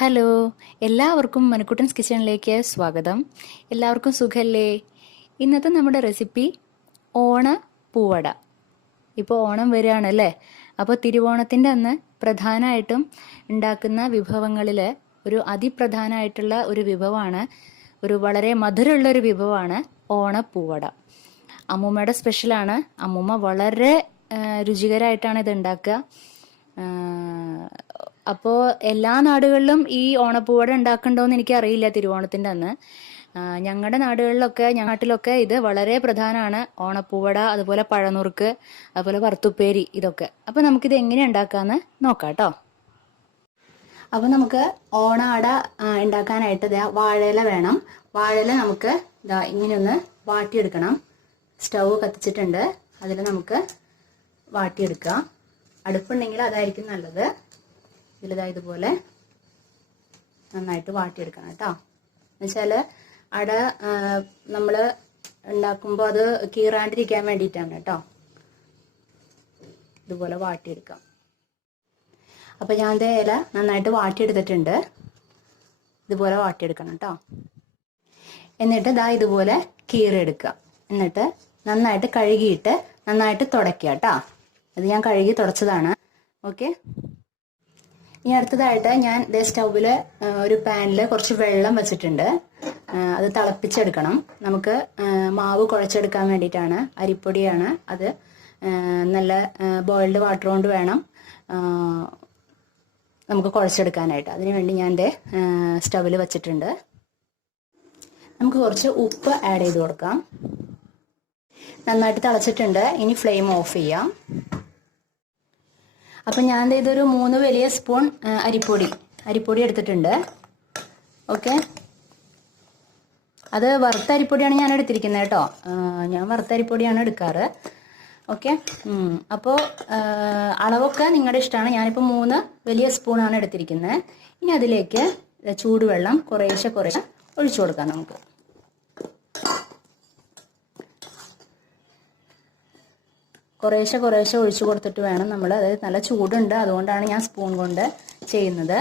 Hello, എല്ലാവർക്കും മനുക്കുട്ടൻസ് കിച്ചണിലേക്ക് സ്വാഗതം. എല്ലാവർക്കും സുഖല്ലേ? ഇന്നത്തെ നമ്മുടെ റെസിപ്പി ഓണ പൂവട. ഇപ്പോൾ ഓണം വരികയാണല്ലേ. അപ്പോൾ തിരുവോണത്തിൻ്റെ അന്ന് പ്രധാനമായിട്ടും ഉണ്ടാക്കുന്ന വിഭവങ്ങളിൽ ഒരു അതിപ്രധാനമായിട്ടുള്ള ഒരു വിഭവമാണ്, ഒരു വളരെ മധുരമുള്ളൊരു വിഭവമാണ് ഓണപ്പൂവട. അമ്മൂമ്മയുടെ സ്പെഷ്യലാണ്. അമ്മൂമ്മ വളരെ രുചികരമായിട്ടാണ് ഇത് ഉണ്ടാക്കുക. അപ്പോൾ എല്ലാ നാടുകളിലും ഈ ഓണപ്പൂവട ഉണ്ടാക്കണ്ടോയെന്ന് എനിക്കറിയില്ല തിരുവോണത്തിൻ്റെ അന്ന്. ഞങ്ങളുടെ നാട്ടിലൊക്കെ ഇത് വളരെ പ്രധാനമാണ്. ഓണപ്പൂവട, അതുപോലെ പഴനുറുക്ക്, അതുപോലെ വറുത്തുപ്പേരി, ഇതൊക്കെ. അപ്പോൾ നമുക്കിത് എങ്ങനെ ഉണ്ടാക്കാമെന്ന് നോക്കാം കേട്ടോ. അപ്പോൾ നമുക്ക് ഓണാട ഉണ്ടാക്കാനായിട്ട് വാഴയില വേണം. വാഴയില നമുക്ക് ഇങ്ങനെ ഒന്ന് വാട്ടിയെടുക്കണം. സ്റ്റൗ കത്തിച്ചിട്ടുണ്ട്, അതിൽ നമുക്ക് വാട്ടിയെടുക്കാം. അടുപ്പുണ്ടെങ്കിൽ അതായിരിക്കും നല്ലത്. ഇതുപോലെ നന്നായിട്ട് വാട്ടിയെടുക്കണം കേട്ടോ. എന്നുവെച്ചാൽ അട നമ്മൾ ഉണ്ടാക്കുമ്പോൾ അത് കീറാണ്ടിരിക്കാൻ വേണ്ടിയിട്ടാണ് കേട്ടോ. ഇതുപോലെ വാട്ടിയെടുക്കാം. അപ്പോൾ ഞാൻ ഇല നന്നായിട്ട് വാട്ടിയെടുത്തിട്ടുണ്ട്. ഇതുപോലെ വാട്ടിയെടുക്കണം കേട്ടോ. എന്നിട്ട് ഇതുപോലെ കീറിയെടുക്കുക. എന്നിട്ട് നന്നായിട്ട് കഴുകിയിട്ട് നന്നായിട്ട് തുടയ്ക്കുക കേട്ടോ. അത് ഞാൻ കഴുകി തുടച്ചതാണ്. ഓക്കെ. ഇനി അടുത്തതായിട്ട് ഞാൻ സ്റ്റൗവിൽ ഒരു പാനിൽ കുറച്ച് വെള്ളം വെച്ചിട്ടുണ്ട്. അത് തിളപ്പിച്ചെടുക്കണം. നമുക്ക് മാവ് കുഴച്ചെടുക്കാൻ വേണ്ടിയിട്ടാണ്. അരിപ്പൊടിയാണ് അത്. നല്ല ബോയിൽഡ് വാട്ടർ കൊണ്ട് വേണം നമുക്ക് കുഴച്ചെടുക്കാനായിട്ട്. അതിനുവേണ്ടി ഞാൻ സ്റ്റൗവിൽ വെച്ചിട്ടുണ്ട്. നമുക്ക് കുറച്ച് ഉപ്പ് ആഡ് ചെയ്ത് കൊടുക്കാം. നന്നായിട്ട് തിളച്ചിട്ടുണ്ട്. ഇനി ഫ്ലെയിം ഓഫ് ചെയ്യാം. അപ്പം ഞാൻ ഇതൊരു 3 വലിയ സ്പൂൺ അരിപ്പൊടി എടുത്തിട്ടുണ്ട്. ഓക്കെ. അത് വറുത്ത അരിപ്പൊടിയാണ് ഞാൻ എടുത്തിരിക്കുന്നത് കേട്ടോ. ഞാൻ വറുത്ത അരിപ്പൊടിയാണ് എടുക്കാറ്. ഓക്കെ. അപ്പോൾ അളവൊക്കെ നിങ്ങളുടെ ഇഷ്ടമാണ്. ഞാനിപ്പോൾ 3 വലിയ സ്പൂണാണ് എടുത്തിരിക്കുന്നത്. ഇനി അതിലേക്ക് ചൂടുവെള്ളം കുറേശ്ശെ ഒഴിച്ചു കൊടുക്കാം നമുക്ക്. കുറേശ്ശെ ഒഴിച്ചു കൊടുത്തിട്ട് വേണം നമ്മൾ. അതായത് നല്ല ചൂടുണ്ട്, അതുകൊണ്ടാണ് ഞാൻ സ്പൂൺ കൊണ്ട് ചെയ്യുന്നത്.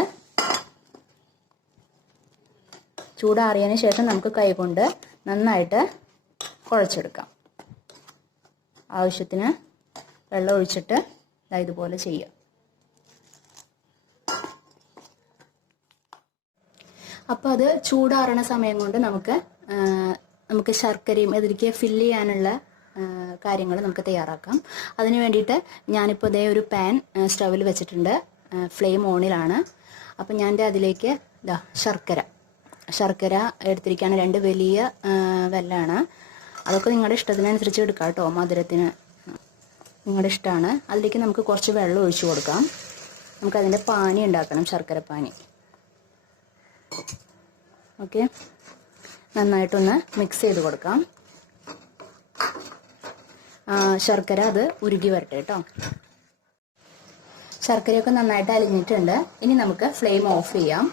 ചൂടാറിയതിന് ശേഷം നമുക്ക് കൈകൊണ്ട് നന്നായിട്ട് കുഴച്ചെടുക്കാം. ആവശ്യത്തിന് വെള്ളം ഒഴിച്ചിട്ട് ഇതുപോലെ ചെയ്യുക. അപ്പോൾ അത് ചൂടാറണ സമയം കൊണ്ട് നമുക്ക് ശർക്കരയും ഇതിലേക്ക് ഫില്ല് ചെയ്യാനുള്ള കാര്യങ്ങൾ നമുക്ക് തയ്യാറാക്കാം. അതിന് വേണ്ടിയിട്ട് ഞാനിപ്പോൾ ഒരു പാൻ സ്റ്റൗവിൽ വെച്ചിട്ടുണ്ട്. ഫ്ലെയിം ഓണിലാണ്. അപ്പം ഞാൻ അതിലേക്ക് ശർക്കര എടുത്തിരിക്കുകയാണ്. 2 വലിയ വെല്ലാണ്. അതൊക്കെ നിങ്ങളുടെ ഇഷ്ടത്തിനനുസരിച്ച് എടുക്കാം കേട്ടോ. മധുരത്തിന് നിങ്ങളുടെ ഇഷ്ടമാണ്. അതിലേക്ക് നമുക്ക് കുറച്ച് വെള്ളം ഒഴിച്ചു കൊടുക്കാം. നമുക്കതിൻ്റെ പാനി ഉണ്ടാക്കണം, ശർക്കര പാനി. ഓക്കെ. നന്നായിട്ടൊന്ന് മിക്സ് ചെയ്ത് കൊടുക്കാം. ശർക്കര അത് ഉരുകി വരട്ടെ കേട്ടോ. ശർക്കരയൊക്കെ നന്നായിട്ട് അലിഞ്ഞിട്ടുണ്ട്. ഇനി നമുക്ക് ഫ്ലെയിം ഓഫ് ചെയ്യാം.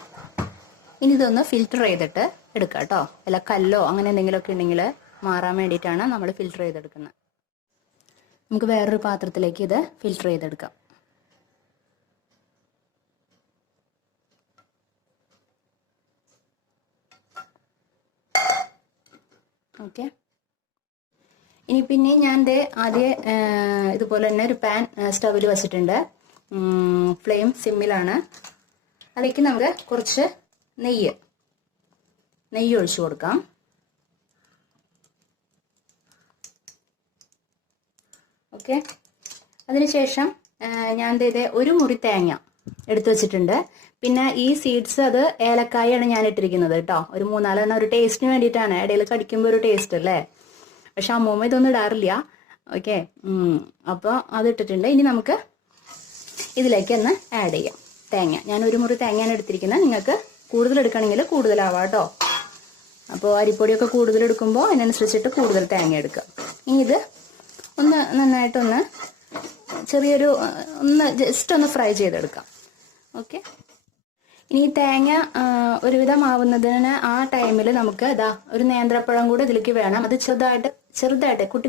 ഇനി ഇതൊന്ന് ഫിൽറ്റർ ചെയ്തിട്ട് എടുക്കാം കേട്ടോ. അല്ല കല്ലോ അങ്ങനെ എന്തെങ്കിലുമൊക്കെ ഉണ്ടെങ്കിൽ മാറാൻ വേണ്ടിയിട്ടാണ് നമ്മൾ ഫിൽറ്റർ ചെയ്തെടുക്കുന്നത്. നമുക്ക് വേറൊരു പാത്രത്തിലേക്ക് ഇത് ഫിൽറ്റർ ചെയ്തെടുക്കാം. ഓക്കെ. ഇനി പിന്നെ ഞാൻ ആദ്യം ഇതുപോലെ തന്നെ ഒരു പാൻ സ്റ്റൗവിൽ വെച്ചിട്ടുണ്ട്. ഫ്ലെയിം സിമ്മിലാണ്. അതിലേക്ക് നമുക്ക് കുറച്ച് നെയ്യ് ഒഴിച്ചു കൊടുക്കാം. ഓക്കെ. അതിനുശേഷം ഞാൻ ഒരു മുറി തേങ്ങ എടുത്തു വെച്ചിട്ടുണ്ട്. പിന്നെ ഈ സീഡ്സ് അത് ഏലക്കായാണ് ഞാൻ ഇട്ടിരിക്കുന്നത് കേട്ടോ. ഒരു 3-4 ഒരു ടേസ്റ്റിന് വേണ്ടിയിട്ടാണ്. ഇടയിൽ കടിക്കുമ്പോൾ ഒരു ടേസ്റ്റ് അല്ലേ. പക്ഷെ അമ്മൂമ്മ ഇതൊന്നും ഇടാറില്ല. ഓക്കെ. അപ്പോൾ അത് ഇട്ടിട്ടുണ്ട്. ഇനി നമുക്ക് ഇതിലേക്ക് ഒന്ന് ആഡ് ചെയ്യാം തേങ്ങ. ഞാൻ 1 മുറി തേങ്ങയാണ് എടുത്തിരിക്കുന്നത്. നിങ്ങൾക്ക് കൂടുതൽ എടുക്കണമെങ്കിൽ കൂടുതലാവാം കേട്ടോ. അപ്പോൾ അരിപ്പൊടിയൊക്കെ കൂടുതൽ എടുക്കുമ്പോൾ അതിനനുസരിച്ചിട്ട് കൂടുതൽ തേങ്ങ എടുക്കുക. ഇനി ഇത് ഒന്ന് നന്നായിട്ടൊന്ന് ജസ്റ്റ് ഒന്ന് ഫ്രൈ ചെയ്തെടുക്കാം. ഓക്കെ. ഇനി തേങ്ങ ഒരുവിധം ആവുന്നതിന് ആ ടൈമിൽ നമുക്ക് ഒരു നേന്ത്രപ്പഴം കൂടെ ഇതിലേക്ക് വേണം. അത് ചെറുതായിട്ട്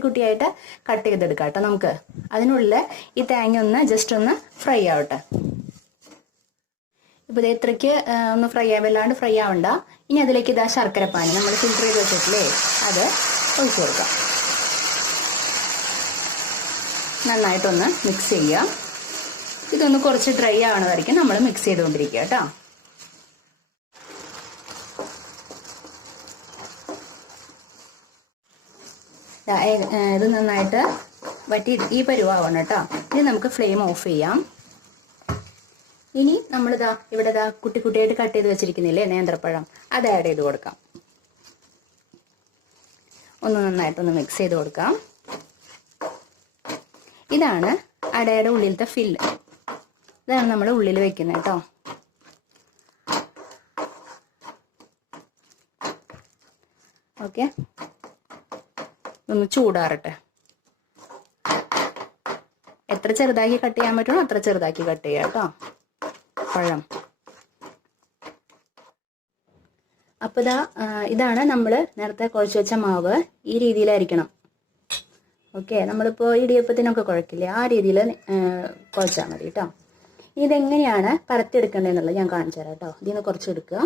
കുട്ടിയായിട്ട് കട്ട് ചെയ്തെടുക്കാം കേട്ടോ. നമുക്ക് അതിനുള്ളിൽ ഈ തേങ്ങ ഒന്ന് ജസ്റ്റ് ഒന്ന് ഫ്രൈ ആവട്ടെ. ഇപ്പോൾ ഇത് ഇത്രയ്ക്ക് ഒന്ന് വല്ലാണ്ട് ഫ്രൈ ആവണ്ട. ഇനി അതിലേക്ക് ഇതാ ശർക്കരപ്പാനി നമ്മൾ ഫിൽറ്റർ ചെയ്ത് വെച്ചിട്ടില്ലേ, അത് ഒഴിച്ചു കൊടുക്കാം. നന്നായിട്ടൊന്ന് മിക്സ് ചെയ്യുക. ഇതൊന്ന് കുറച്ച് ഡ്രൈ ആവണതായിരിക്കും നമ്മൾ മിക്സ് ചെയ്തുകൊണ്ടിരിക്കുക കേട്ടോ. ഇത് നന്നായിട്ട് വറ്റി ഈ പരുവാവണം കേട്ടോ. ഇനി നമുക്ക് ഫ്ലെയിം ഓഫ് ചെയ്യാം. ഇനി നമ്മളിതാ ഇവിടെ കുട്ടി കുട്ടിയായിട്ട് കട്ട് ചെയ്ത് വെച്ചിരിക്കുന്നില്ലേ നേന്ത്രപ്പഴം, അത് ആഡ് ചെയ്ത് കൊടുക്കാം. ഒന്ന് നന്നായിട്ടൊന്ന് മിക്സ് ചെയ്ത് കൊടുക്കാം. ഇതാണ് അടയുടെ ഉള്ളിലത്തെ ഫില്ല്. ഇതാണ് നമ്മൾ ഉള്ളിൽ വെക്കുന്നത് കേട്ടോ. ഓക്കെ, ഒന്ന് ചൂടാറട്ടെ. എത്ര ചെറുതാക്കി കട്ട് ചെയ്യാൻ പറ്റുമോ അത്ര ചെറുതാക്കി കട്ട് ചെയ്യാം കേട്ടോ പഴം. അപ്പോൾ ഇതാണ് നമ്മൾ നേരത്തെ കുഴച്ച് വെച്ച മാവ്. ഈ രീതിയിലായിരിക്കണം. ഓക്കെ, നമ്മളിപ്പോൾ ഇടിയപ്പത്തിനൊക്കെ കുഴക്കില്ലേ, ആ രീതിയിൽ കുഴച്ചാൽ മതി കേട്ടോ. ഇതെങ്ങനെയാണ് പരത്തിയെടുക്കേണ്ടതെന്നുള്ളത് ഞാൻ കാണിച്ചു തരാം കേട്ടോ. ഇതിൽ നിന്ന് കുറച്ച് എടുക്കുക.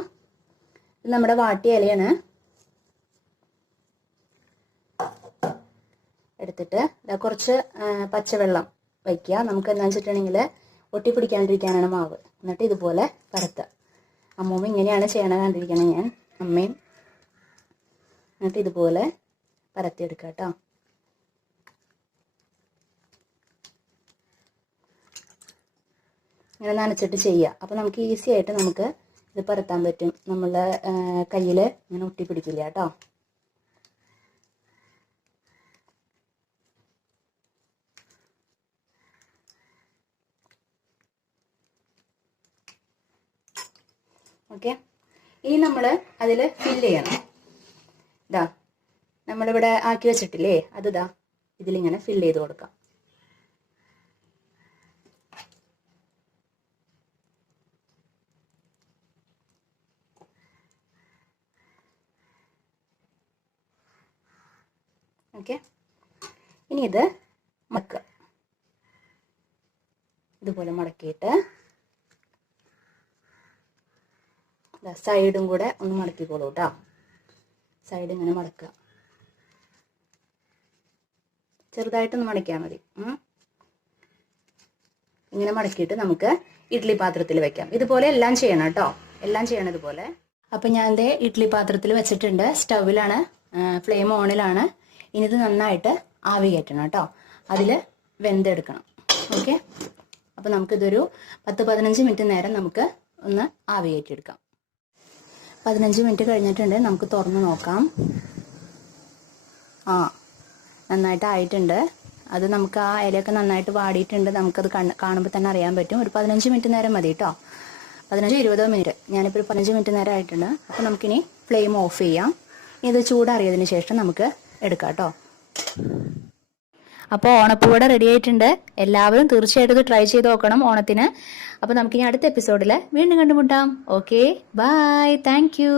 ഇത് നമ്മുടെ വാട്ടിയ ഇലയാണ്. എടുത്തിട്ട് കുറച്ച് പച്ചവെള്ളം വയ്ക്കുക. നമുക്ക് എന്താണെന്ന് വെച്ചിട്ടുണ്ടെങ്കിൽ ഒട്ടിപ്പിടിക്കാണ്ടിരിക്കാനാണ് മാവ്. എന്നിട്ട് ഇതുപോലെ പരത്തുക. അമ്മൂമ്മ ഇങ്ങനെയാണ് ചെയ്യണ കണ്ടിരിക്കണം ഞാൻ, അമ്മയും. എന്നിട്ട് ഇതുപോലെ പരത്തിയെടുക്കുക കേട്ടോ. ഇങ്ങനെ നനച്ചിട്ട് ചെയ്യുക. അപ്പോൾ നമുക്ക് ഈസി ആയിട്ട് നമുക്ക് ഇത് പരത്താൻ പറ്റും. നമ്മളുടെ കയ്യിൽ ഇങ്ങനെ ഒട്ടിപ്പിടിക്കില്ല കേട്ടോ. ഓക്കെ, ഇനി നമ്മൾ അതിൽ ഫില്ല് ചെയ്യണം. ഇതാ നമ്മളിവിടെ ആക്കി വെച്ചിട്ടില്ലേ, അത് ഇതിലിങ്ങനെ ഫില്ല് ചെയ്ത് കൊടുക്കാം. ഓക്കെ, ഇനി ഇത് മടക്കുക. ഇതുപോലെ മടക്കിയിട്ട് സൈഡും കൂടെ ഒന്ന് മടക്കിക്കോളൂ കേട്ടോ. സൈഡ് ഇങ്ങനെ മടക്കുക. ചെറുതായിട്ടൊന്ന് മടക്കിയാൽ മതി. ഇങ്ങനെ മടക്കിയിട്ട് നമുക്ക് ഇഡ്ഡലി പാത്രത്തിൽ വെക്കാം. ഇതുപോലെ എല്ലാം ചെയ്യണം കേട്ടോ. എല്ലാം ചെയ്യണം ഇതുപോലെ. അപ്പം ഞാൻ ദേ ഇഡ്ഡലി പാത്രത്തിൽ വെച്ചിട്ടുണ്ട്. സ്റ്റൗവിലാണ്, ഫ്ലെയിം ഓണിലാണ്. ഇനി ഇത് നന്നായിട്ട് ആവി കയറ്റണം കേട്ടോ. അതിൽ വെന്തെടുക്കണം. ഓക്കെ, അപ്പം നമുക്കിതൊരു 10-15 മിനിറ്റ് നേരം നമുക്ക് ഒന്ന് ആവി കയറ്റിയെടുക്കാം. 15 മിനിറ്റ് കഴിഞ്ഞിട്ടുണ്ട്. നമുക്ക് തുറന്ന് നോക്കാം. നന്നായിട്ട് ആയിട്ടുണ്ട്. അത് നമുക്ക് ആ ഇലയൊക്കെ നന്നായിട്ട് വാടിയിട്ടുണ്ട്. നമുക്കത് കാണുമ്പോൾ തന്നെ അറിയാൻ പറ്റും. ഒരു 15 മിനിറ്റ് നേരം മതി കേട്ടോ. 15-20 മിനിറ്റ്. ഞാനിപ്പോൾ ഒരു 15 മിനിറ്റ് നേരം ആയിട്ടുണ്ട്. അപ്പോൾ നമുക്കിനി ഫ്ലെയിം ഓഫ് ചെയ്യാം. ഇത് ചൂടാറിയതിന് ശേഷം നമുക്ക് എടുക്കാം കേട്ടോ. അപ്പോൾ ഓണപ്പൂവട റെഡി ആയിട്ടുണ്ട്. എല്ലാവരും തീർച്ചയായിട്ടും ഇത് ട്രൈ ചെയ്ത് നോക്കണം ഓണത്തിന്. അപ്പോൾ നമുക്കിനി അടുത്ത എപ്പിസോഡിൽ വീണ്ടും കണ്ടുമുട്ടാം. Okay, bye, thank U.